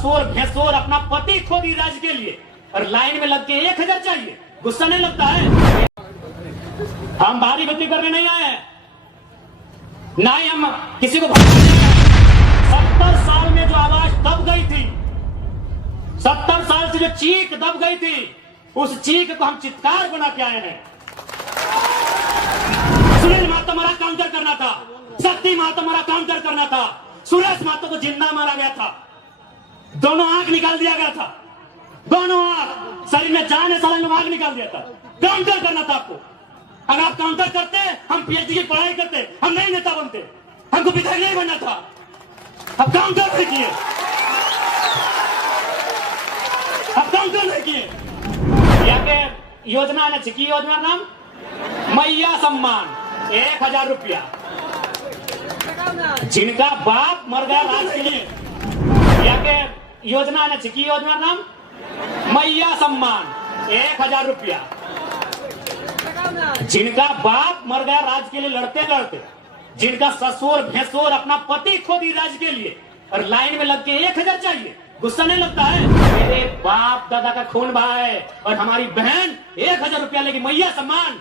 ससुर भैंसुर अपना पति खो दी राज्य के लिए और लाइन में लग के 1000 चाहिए। गुस्सा नहीं लगता है? हम भारी गति करने नहीं आए हैं, ना ही हम किसी को 70 साल में जो आवाज दब गई थी, 70 साल से जो चीख दब गई थी, उस चीख को हम चित्कार बना के आए हैं। सुनील महतो हमारा काउंटर करना था, शक्ति महतो हमारा काउंटर करना था, सुरेश महतो को जिंदा मारा गया था, दोनों आंख निकाल दिया गया था, दोनों आंख, शरीर में जान है, साला आंख निकाल दिया था। काउंटर करना था आपको। अगर आप काउंटर करते, हम पीएचडी की पढ़ाई करते, हम नहीं नेता बनते, हमको विधायक नहीं बनना था। अब काउंटर नहीं किए, अब काउंटर नहीं किए। योजना ने की योजना नाम मैया सम्मान 1000 रुपया, जिनका बाप मर गया राज के लिए। योजना ने की योजना नाम मैया सम्मान 1000 रुपया, जिनका बाप मर गया राज के लिए लड़ते लड़ते, जिनका ससुर भैंसुर अपना पति खो दी राज्य के लिए और लाइन में लग के 1000 चाहिए। गुस्सा नहीं लगता है? मेरे बाप दादा का खून बहा है और हमारी बहन 1000 रुपया लेगी मैया सम्मान।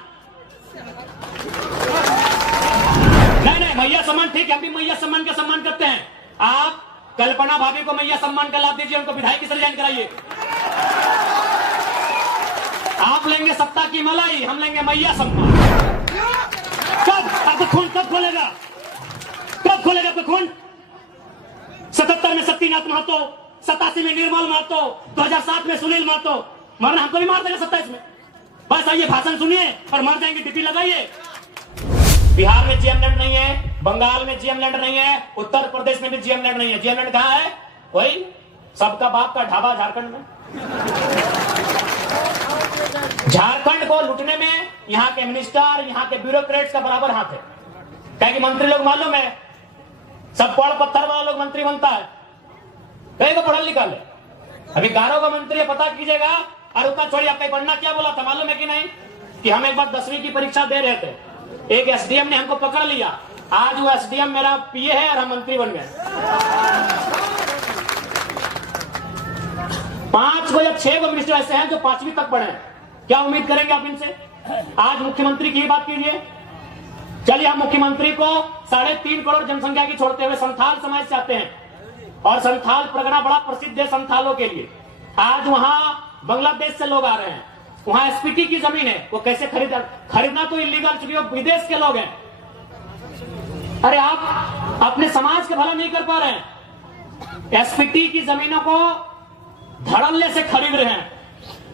नहीं, मैया सम्मान ठीक है, हम भी मैया सम्मान का सम्मान करते हैं। आप कल्पना भाभी को मैया सम्मान का लाभ दीजिए, उनको विधायक से रिजाइन कराइए। आप लेंगे सत्ता की मलाई, हम लेंगे मैया सम्मान। कब आपको खून कब खोलेगा? कब खोलेगा आपका खून? 77 में शक्तिनाथ महतो, 87 में निर्मल महतो, 2007 में सुनील महतो। मरना हमको भी मार देगा 27 में। बस आइए भाषण सुनिए और मर जाएंगे, डीपी लगाइए। बिहार में जीएम लैंड नहीं है, बंगाल में जीएम लैंड नहीं है, उत्तर प्रदेश में भी जीएम लैंड नहीं है। जीएम लैंड कहां है? वही सबका बाप का ढाबा झारखंड में। झारखंड को लूटने में यहाँ के मिनिस्टर, यहाँ के ब्यूरोक्रेट्स का बराबर हाथ है। क्या कि मंत्री लोग मालूम है, सब पढ़ पत्थर वाला लोग मंत्री बनता है, कहीं को पढ़ल लिखल है। अभी गारो का मंत्री है, पता कीजिएगा। और उतना छोड़ी, आपका पढ़ना क्या बोला था मालूम है कि नहीं? कि हम एक बार 10वीं की परीक्षा दे रहे थे, एक एसडीएम ने हमको पकड़ लिया। आज वो एसडीएम मेरा पीए है और हम मंत्री बन गए। 5 को या 6 को मिनिस्टर ऐसे हैं जो 5वीं तक पढ़े। क्या उम्मीद करेंगे आप इनसे? आज मुख्यमंत्री की बात कीजिए। चलिए, हम मुख्यमंत्री को 3.5 करोड़ जनसंख्या की छोड़ते हुए संथाल समाज से आते हैं, और संथाल परगना बड़ा प्रसिद्ध है संथालों के लिए। आज वहां बांग्लादेश से लोग आ रहे हैं, वहां एसपीटी की जमीन है, वो कैसे खरीदना तो इलीगल, चूंकि वो विदेश के लोग हैं। अरे आप अपने समाज का भला नहीं कर पा रहे हैं। एसपीटी की जमीनों को धड़ल्ले से खरीद रहे हैं,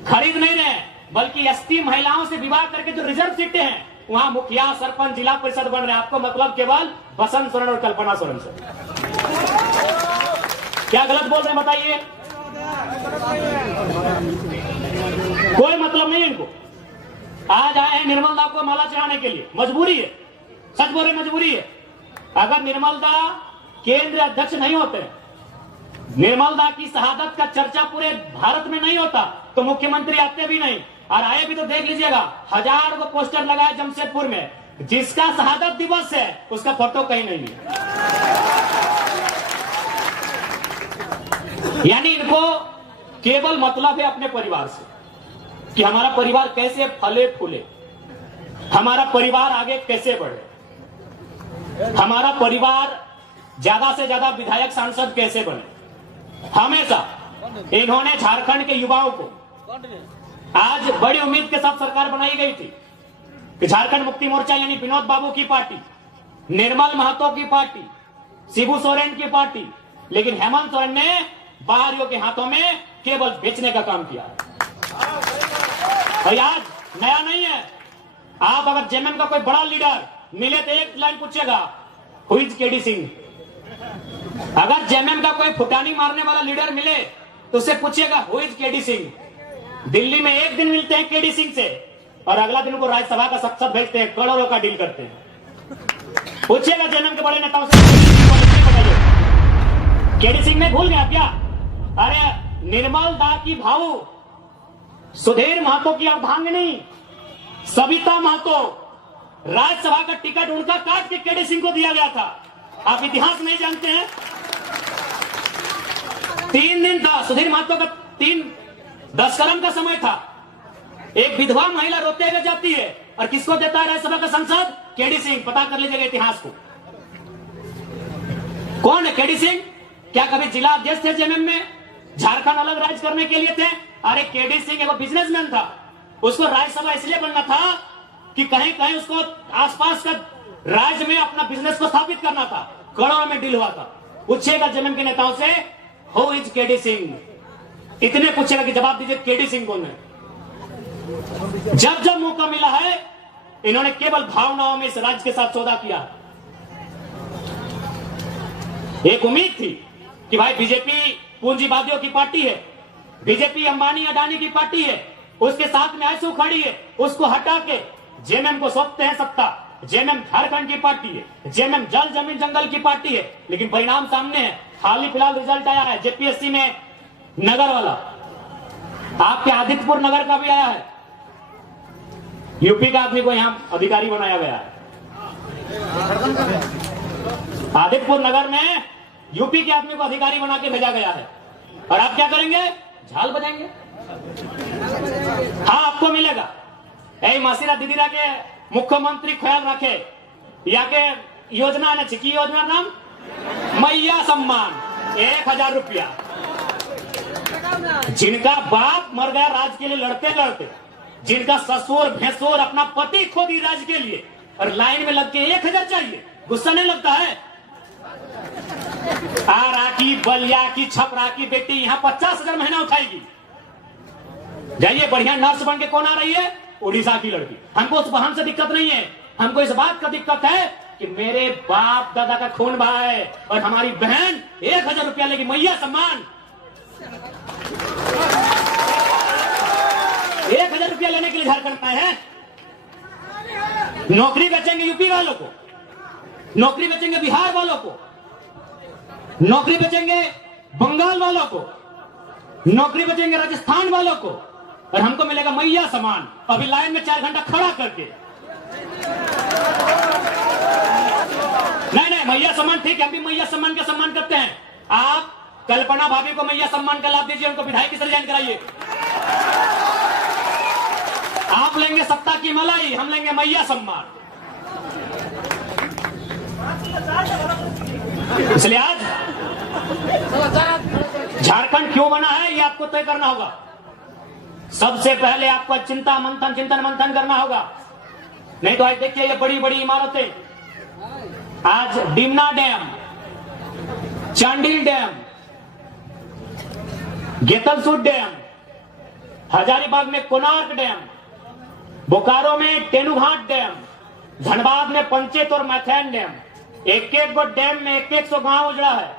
खरीद नहीं रहे, बल्कि एसटी महिलाओं से विवाह करके जो रिजर्व सीटें हैं, वहां मुखिया, सरपंच, जिला परिषद बन रहे हैं। आपको मतलब केवल बसंत सोरेन और कल्पना सोरेन से। क्या गलत बोल रहे हैं बताइए? कोई मतलब नहीं है इनको। आज आए हैं निर्मल दा को माला चढ़ाने के लिए, मजबूरी है, सच बोल रहे मजबूरी है। अगर निर्मल दा केंद्रीय अध्यक्ष नहीं होते, निर्मल दा की शहादत का चर्चा पूरे भारत में नहीं होता, तो मुख्यमंत्री आते भी नहीं। और आए भी तो देख लीजिएगा, 1000 को पोस्टर लगाए जमशेदपुर में, जिसका शहादत दिवस है उसका फोटो कहीं नहीं है। यानी इनको केवल मतलब है अपने परिवार से, कि हमारा परिवार कैसे फले फूले, हमारा परिवार आगे कैसे बढ़े, हमारा परिवार ज्यादा से ज्यादा विधायक सांसद कैसे बने। हमेशा इन्होंने झारखंड के युवाओं को, आज बड़ी उम्मीद के साथ सरकार बनाई गई थी कि झारखंड मुक्ति मोर्चा यानी विनोद बाबू की पार्टी, निर्मल महतो की पार्टी, शिबू सोरेन की पार्टी, लेकिन हेमंत सोरेन ने बाहरियों के हाथों में केवल बेचने का काम किया। और आज नया नहीं है। आप अगर जेएमएम का कोई बड़ा लीडर मिले तो एक लाइन पूछेगा, हु इज केडी सिंह। अगर जेएमएम का कोई फुटानी मारने वाला लीडर मिले तो उससे पूछिएगा, who is KD Singh. Delhi में एक दिन मिलते हैं केडी सिंह से और अगला दिन उनको राज्यसभा का सांसद भेजते हैं, करोड़ों का डील करते हैं। पूछिएगा जेएमएम के बड़े नेताओं से, केडी सिंह में भूल गया क्या? अरे निर्मल दा की भाऊ सुधीर महतो की अर्धांगिनी सविता महतो, राज्यसभा का टिकट उनका काट के केडी सिंह को दिया गया था। आप इतिहास नहीं जानते हैं? 3 दिन था सुधीर महतो का, 10 कलम का समय था। एक विधवा महिला रोते हुए जाती है और किसको देता है राज्यसभा का सांसद? केडी सिंह। पता कर लीजिएगा इतिहास को, कौन है केडी सिंह? क्या कभी जिला अध्यक्ष थे जेएमएम में? झारखंड अलग राज्य करने के लिए थे? अरे केडी सिंह एक बिजनेसमैन था, उसको राज्यसभा इसलिए बनना था कि कहीं कहीं उसको आसपास का राज्य में अपना बिजनेस को स्थापित करना था। करोड़ों में डील हुआ था। पूछेगा जेएमएम के नेताओं से, हु इज केडी सिंह? इतने पूछेगा कि जवाब दीजिए केडी सिंह कौन है। जब जब मौका मिला है इन्होंने केवल भावनाओं में इस राज्य के साथ सौदा किया। एक उम्मीद थी कि भाई बीजेपी पूंजीवादियों की पार्टी है, बीजेपी अंबानी अडानी की पार्टी है, उसके साथ में ऐसे खड़ी है, उसको हटा के जेएमएम को सौंपते हैं सत्ता। जेएमएम झारखंड की पार्टी है, जेएमएम जल जमीन जंगल की पार्टी है, लेकिन परिणाम सामने है। हाल ही फिलहाल रिजल्ट आया है जेपीएससी में, नगर वाला, आपके आदित्यपुर नगर का भी आया है। यूपी का आदमी को यहां अधिकारी बनाया गया है। आदित्यपुर नगर में यूपी के आदमी को अधिकारी बना के भेजा गया है। और आप क्या करेंगे? झाल बजाएंगे। हाँ, आपको मिलेगा। ऐ मासीरा दीदीरा के मुख्यमंत्री ख्याल रखे, या के योजना है, चिकी योजना नाम मैया सम्मान 1000 रुपया। जिनका बाप मर गया राज के लिए लड़ते लड़ते, जिनका ससुर भैंसुर अपना पति खो दी राज के लिए, और लाइन में लग के 1000 चाहिए, गुस्सा नहीं लगता है? आरा की, बलिया की, छपरा की बेटी यहाँ 50,000 महीना उठाएगी। जाइए, बढ़िया नर्स बन के कौन आ रही है? उड़ीसा की लड़की। हमको उस बहन से दिक्कत नहीं है, हमको इस बात का दिक्कत है कि मेरे बाप दादा का खून बहा है और हमारी बहन 1000 रुपया लेगी, मैया सम्मान। 1000 रुपया लेने के लिए झारखंड आए हैं। नौकरी बेचेंगे यूपी वालों को, नौकरी बेचेंगे बिहार वालों को, नौकरी बेचेंगे बंगाल वालों को, नौकरी बेचेंगे राजस्थान वालों को, और हमको मिलेगा मैया सम्मान। अभी लाइन में 4 घंटा खड़ा करके। नहीं, मैया सम्मान ठीक है, हम भी मैया सम्मान का सम्मान करते हैं। आप कल्पना भाभी को मैया सम्मान का लाभ दीजिए, उनको विधायक से रिजाइन कराइए। आप लेंगे सत्ता की मलाई, हम लेंगे मैया सम्मान। इसलिए आज झारखंड क्यों बना है ये आपको तय करना होगा। सबसे पहले आपको चिंतन मंथन करना होगा। नहीं तो आज देखिए ये बड़ी बड़ी इमारतें, आज Dimna dam, Chandil dam, Getalsud dam, Hazaribagh में कोणार्क डैम, बोकारो में तेनुघाट डैम, धनबाद में पंचेत और मैथैन डैम, एक गो डैम में 100 गांव उजड़ा है।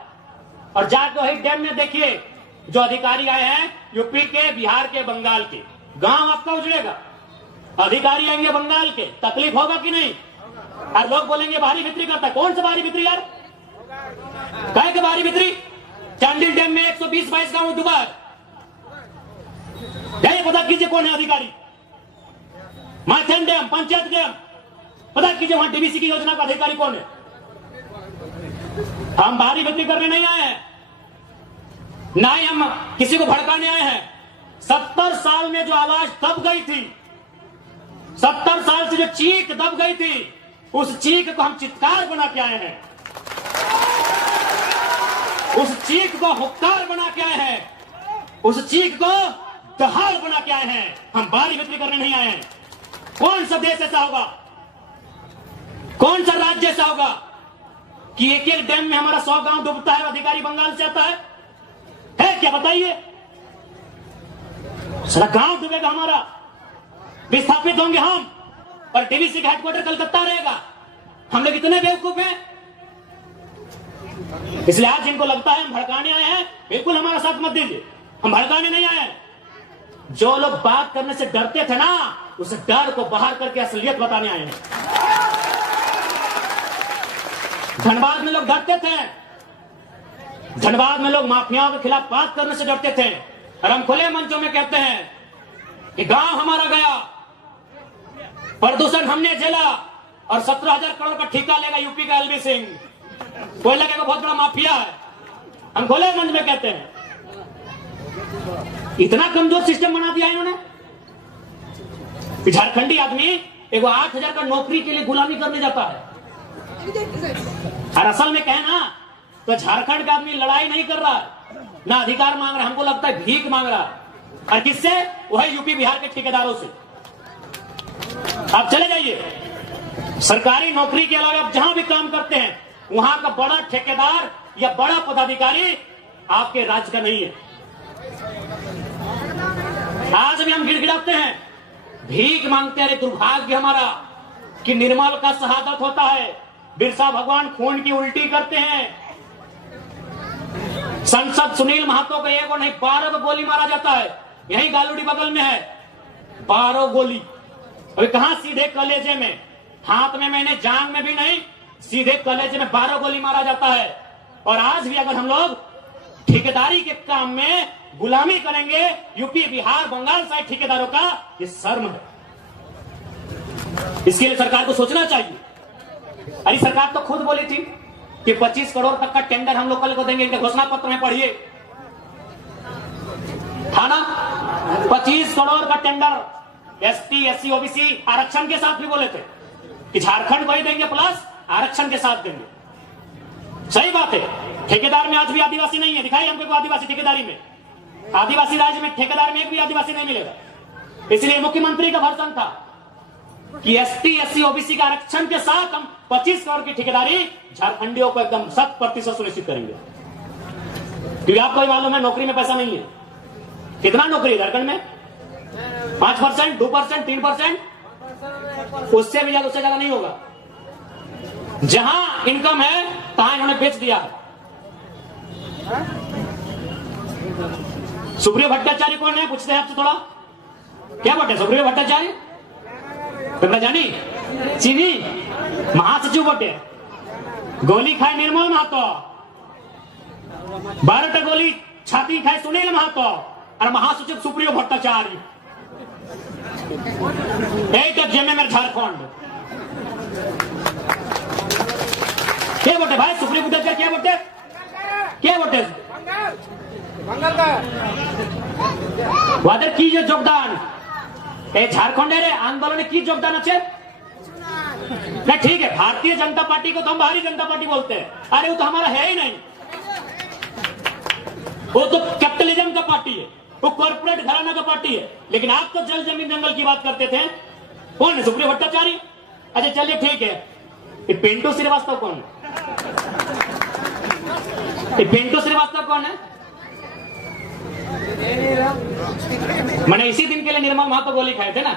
और जाके वही डैम में देखिए जो अधिकारी आए हैं यूपी के, बिहार के, बंगाल के, गांव आपका उजड़ेगा। अधिकारी आएंगे बंगाल के, तकलीफ होगा कि नहीं? और लोग बोलेंगे बाहरी बिक्री करता है। कौन सा बाहरी बिक्री यार? काय के बाहरी बिक्री? चांडिल डैम में 120-22 गांव डूबा है। पता कीजिए कौन है अधिकारी। मैथन डैम, पंचायत डैम, पता कीजिए वहां डीबीसी की योजना का अधिकारी कौन है। हम बाहरी बिक्री करने नहीं आए हैं, ना ही हम किसी को भड़काने आए हैं। 70 साल में जो आवाज दब गई थी, 70 साल से जो चीख दब गई थी, उस चीख को हम चित्कार बना के आए हैं, उस चीख को हुक्कार बना के आए हैं, उस चीख को दहाड़ बना के आए हैं। हम बाहरी बिक्री करने नहीं आए हैं। कौन सा देश ऐसा होगा, कौन सा राज्य ऐसा होगा कि एक एक डैम में हमारा 100 गांव डूबता है, अधिकारी बंगाल से आता है क्या? बताइए। सारा गांव डूबेगा हमारा, विस्थापित होंगे हम, और डीवीसी का हेडक्वार्टर कलकत्ता रहेगा। हम लोग इतने बेवकूफ हैं। इसलिए आज जिनको लगता है हम भड़काने आए हैं, बिल्कुल हमारा साथ मत दीजिए। हम भड़काने नहीं आए हैं। जो लोग बात करने से डरते थे ना, उस डर को बाहर करके असलियत बताने आए हैं। धनबाद में लोग डरते थे, धनबाद में लोग माफियाओं के खिलाफ बात करने से डरते थे, और हम खुले मंचों में कहते हैं कि गांव हमारा गया, प्रदूषण हमने झेला, और 17,000 करोड़ का ठेका लेगा यूपी का एलवी सिंह। कोयला का बहुत बड़ा माफिया है। हम खुले मंच में कहते हैं इतना कमजोर सिस्टम बना दिया इन्होंने। झारखंडी आदमी एगो 8,000 का नौकरी के लिए गुलामी करने जाता है। और असल में कहना तो झारखंड का आदमी लड़ाई नहीं कर रहा है, ना अधिकार मांग रहा है, हमको लगता है भीख मांग रहा है। और किससे? वही यूपी बिहार के ठेकेदारों से। आप चले जाइए, सरकारी नौकरी के अलावा आप जहां भी काम करते हैं वहां का बड़ा ठेकेदार या बड़ा पदाधिकारी आपके राज्य का नहीं है। आज भी हम गिड़गिड़ाते हैं, भीख मांगते हैं। दुर्भाग्य हमारा कि निर्मल का शहादत होता है, बिरसा भगवान खून की उल्टी करते हैं। संसद सुनील महतो को एक और नहीं 12 को गोली मारा जाता है। यही गालूडी बगल में है, 12 गोली। अभी कहां? सीधे कलेजे में, हाथ में मैंने, जांग में भी नहीं, सीधे कलेजे में 12 गोली मारा जाता है। और आज भी अगर हम लोग ठेकेदारी के काम में गुलामी करेंगे यूपी बिहार बंगाल साइड ठेकेदारों का, ये शर्म है। इसके लिए सरकार को सोचना चाहिए। अरे सरकार तो खुद बोली थी कि 25 करोड़ तक का टेंडर हम लोग कल को देंगे, इनके घोषणा पत्र में पढ़िए, था ना? 25 करोड़ का टेंडर एसटी एससी ओबीसी आरक्षण के साथ भी बोले थे कि झारखंड को ही देंगे प्लस आरक्षण के साथ देंगे। सही बात है, ठेकेदार में आज भी आदिवासी नहीं है। दिखाई हमको आदिवासी ठेकेदारी में, आदिवासी राज्य में ठेकेदार में एक भी आदिवासी नहीं मिलेगा। इसलिए मुख्यमंत्री का भर्सन था कि एसटी एससी ओबीसी का आरक्षण के साथ हम 25 करोड़ की ठेकेदारी झारखंडियों को एकदम 100% सुनिश्चित करेंगे। क्योंकि आपको ही मालूम है नौकरी में पैसा नहीं है। कितना नौकरी है झारखंड में? 5%, 2%, 3%, उससे भी ज्यादा, उससे ज्यादा नहीं होगा। जहां इनकम है तहां इन्होंने बेच दिया है। सुप्रियो भट्टाचार्य कौन है? पूछते हैं आपसे थोड़ा, क्या बोलते? सुप्रियो भट्टाचार्य तुमने जानी? चीनी महासचिव बोटे, गोली खाए निर्मल महतो, 12 गोली छाती खाए सुनील महतो, और महासचिव सुप्रियो भट्टाचार्य। एक जेमे में झारखंड क्या बोटे भाई? सुप्रियो भट्टाचार्य क्या बोटे? क्या बोटे? वादर की जो योगदान झारखंड आंदोलन की योगदान अच्छे नहीं, ठीक है। भारतीय जनता पार्टी को तो हम भारी जनता पार्टी बोलते हैं, अरे वो तो हमारा है ही नहीं, वो तो कैपिटलिज्म का पार्टी है, वो कॉर्पोरेट घराना का पार्टी है। लेकिन आप तो जल जमीन जंगल की बात करते थे। कौन है? सुप्रियो भट्टाचार्य। अच्छा चलिए ठीक है, ये पिंटू श्रीवास्तव कौन है? ये पिंटू श्रीवास्तव कौन है? मैंने इसी दिन के लिए निर्मल महतो गोली खाए थे ना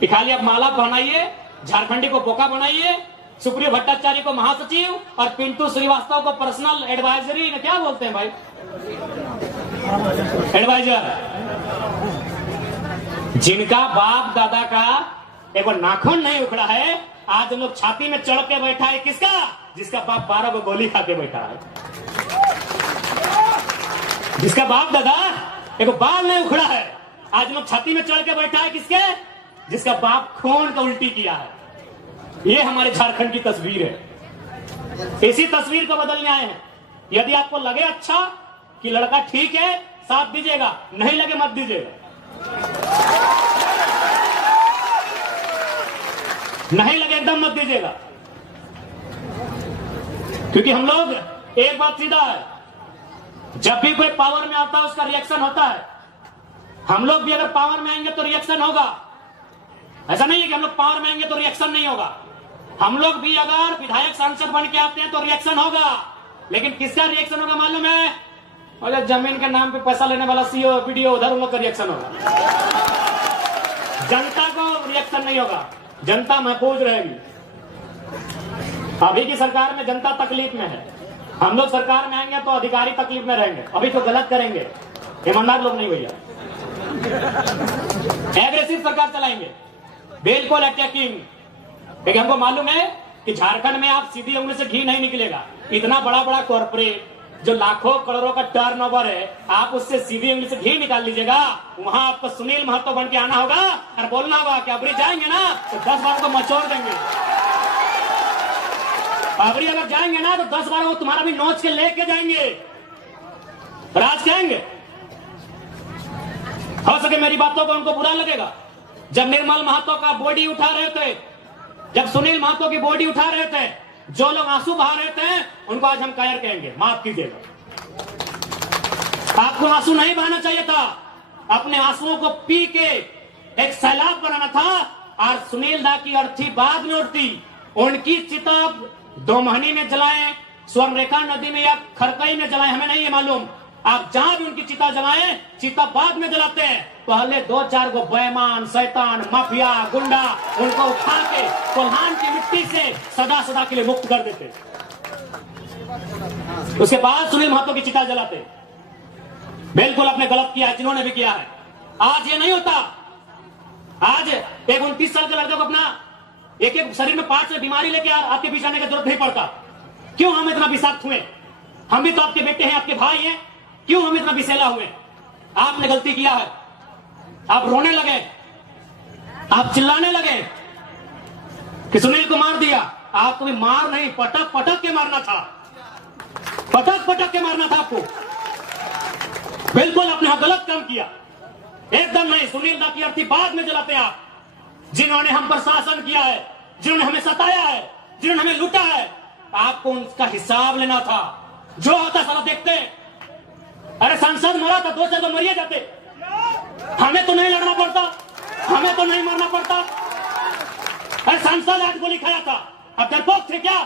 कि खाली आप माला पहनाइए, झारखंडी को बोका बनाइए, सुप्रियो भट्टाचार्य को महासचिव और पिंटू श्रीवास्तव को पर्सनल एडवाइजरी, क्या बोलते हैं भाई, एडवाइजर। जिनका बाप दादा का एगो नाखून नहीं उखड़ा है, आज लोग छाती में चढ़ के बैठा है। किसका? जिसका बाप 12 को गोली खा के बैठा है, जिसका बाप दादा एगो बाल नहीं उखड़ा है, आज लोग छाती में चढ़ के बैठा है। किसके? जिसका बाप खून का उल्टी किया है। ये हमारे झारखंड की तस्वीर है। इसी तस्वीर को बदलने आए हैं। यदि आपको लगे अच्छा कि लड़का ठीक है, साथ दीजिएगा, नहीं लगे मत दीजिएगा। नहीं लगे एकदम मत दीजिएगा। क्योंकि हम लोग, एक बात सीधा है, जब भी कोई पावर में आता है उसका रिएक्शन होता है। हम लोग भी अगर पावर में आएंगे तो रिएक्शन होगा। ऐसा नहीं है कि हम लोग पावर में आएंगे तो रिएक्शन नहीं होगा। हम लोग भी अगर विधायक सांसद बन के आते हैं तो रिएक्शन होगा। लेकिन किसका रिएक्शन होगा मालूम है? और जमीन के नाम पे पैसा लेने वाला सीओ वीडियो, उधर उन लोग का रिएक्शन होगा। जनता को रिएक्शन नहीं होगा, जनता महफूज रहेगी। अभी की सरकार में जनता तकलीफ में है। हम लोग सरकार में आएंगे तो अधिकारी तकलीफ में रहेंगे। अभी तो गलत करेंगे, ईमानदार लोग नहीं भैया, एग्रेसिव सरकार चलाएंगे, बिल्कुल अटैकिंग। लेकिन हमको मालूम है कि झारखंड में आप सीधी उंगली से घी नहीं निकलेगा। इतना बड़ा बड़ा कॉर्पोरेट जो लाखों करोड़ों का टर्नओवर है, आप उससे सीधी उंगली से घी निकाल लीजिएगा। वहां आपको सुनील महतो बन के आना होगा और बोलना होगा कि अबरी जाएंगे ना तो 10 बार को मचोड़ देंगे। अबरी अगर जाएंगे ना तो 10 बार वो तुम्हारा भी नोच के लेके जाएंगे, राज कहेंगे। हो सके मेरी बातों को उनको बुरा लगेगा। जब निर्मल महतो का बॉडी उठा रहे थे, जब सुनील महतो की बॉडी उठा रहे थे, जो लोग आंसू बहा रहे थे, उनको आज हम कायर कहेंगे, माफ कीजिएगा। आपको आंसू नहीं बहाना चाहिए था, अपने आंसुओं को पी के एक सैलाब बनाना था। और सुनील दा की अर्थी बाद में उठती, उनकी चिता 2 महीने में जलाएं, स्वर्णरेखा नदी में या खरकई में जलाएं, हमें नहीं है मालूम। आप जहां भी उनकी चिता जलाएं, चिता बाद में जलाते हैं। पहले 2-4 को बेईमान, शैतान, माफिया, गुंडा, उनको उठा के कोल्हान की मिट्टी से सदा सदा के लिए मुक्त कर देते। उसके बाद सुनील महतो की चिता जलाते। बिल्कुल आपने गलत किया है, जिन्होंने भी किया है। आज ये नहीं होता। आज एक 29 साल का लड़का को अपना एक शरीर में पार्ट से बीमारी लेके आपके बीच आने की जरूरत नहीं पड़ता। क्यों हम इतना विषाक्त हुए? हम भी तो आपके बेटे हैं, आपके भाई हैं, क्यों हम इतना विषैला हुए? आपने गलती किया है, आप रोने लगे, आप चिल्लाने लगे कि सुनील को मार दिया। आपको भी मार नहीं, पटक पटक के मारना था, पटक पटक के मारना था आपको। बिल्कुल आपने गलत काम किया, एकदम नहीं। सुनील दा की अर्थी बाद में जलाते आप, जिन्होंने हम पर शासन किया है, जिन्होंने हमें सताया है, जिन्होंने हमें लूटा है, आपको उनका हिसाब लेना था। जो होता सारा देखते। अरे सांसद मरा था, 2-4 तो मरिए जाते, हमें तो नहीं लड़ना पड़ता, हमें तो नहीं मरना पड़ता। अरे सांसद 8 गोली खाया था, अब डरपोक थे क्या?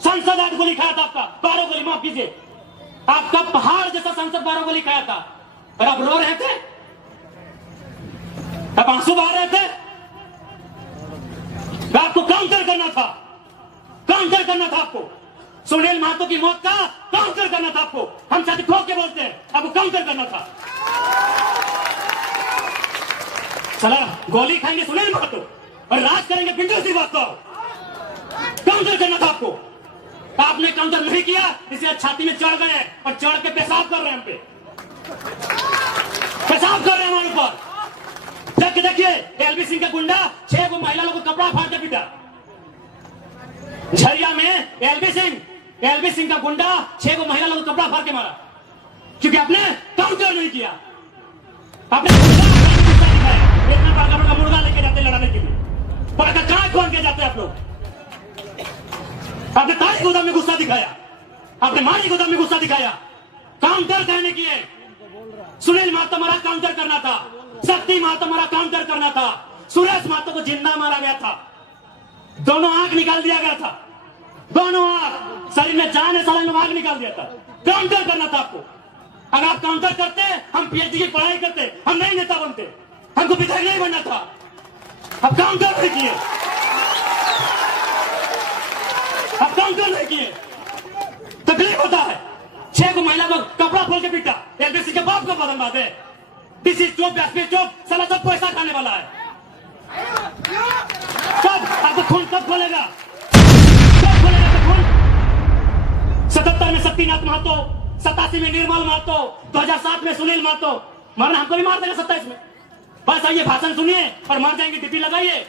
सांसद 8 गोली खाया था, आपका 12 गोली, माफ कीजिए, आपका पहाड़ जैसा सांसद 12 गोली खाया था, और आप रो रहे थे, अब आंसू बहा रहे थे। आपको काउंटर करना था, काउंटर करना था आपको। सुनील महतो की मौत का काउंटर करना था आपको। हम छाती ठोक के बोलते हैं, आपको काउंटर करना था। चला गोली खाएंगे सुनील महतो और राज करेंगे पिंटू श्रीवास्तव, काउंटर करना था आपको। आपने काउंटर नहीं किया, इसलिए छाती में चढ़ गए और चढ़ के पेशाब कर रहे हैं, हम पे पेशाब कर रहे हैं हमारे ऊपर। देखिए एलबी सिंह का गुंडा 6 को महिला लोगों को कपड़ा फाड़ के पीटा। झरिया में एलबी सिंह का गुंडा 6 को महिला लोगों को कपड़ा फाड़ के मारा, क्योंकि आपने काउंटर नहीं किया। आपने इतना बड़ा का मुर्गा लेके जाते लड़ाने के लिए, बड़ा कांच खोल के जाते आप लोग। आपने ताली गोदाम में गुस्सा दिखाया, आपने माली गोदाम में गुस्सा दिखाया, काउंटर कहने किए। सुनील महतो हमारा काउंटर करना था, शक्ति महतो हमारा काउंटर करना था, सुरेश महतो को जिंदा मारा गया था, दोनों आंख निकाल दिया गया था, दोनों आंख, शरीर में जान है, साला आंख निकाल दिया था। काउंटर करना था आपको। अगर आप काउंटर करते, हम पीएचडी की पढ़ाई करते, हम नहीं नेता बनते, हमको विधायक नहीं बनना था। अब काउंटर नहीं किए, अब काउंटर नहीं किए, तकलीफ होता है। 6 को महिला को कपड़ा खोल के पीटा, एलबीसी के बाप को बदल बात है। दिस इज चुप, चुप, साला सब पैसा खाने वाला है। कब आपको खून कब खोलेगा? कब खोलेगा तो खून? 77 में शक्तिनाथ महतो, 87 में निर्मल महतो, 2007 में सुनील महतो। मरना हमको भी मार देगा 27 में। बस आइए भाषण सुनिए और मर जाएंगे, टिप्पी लगाइए।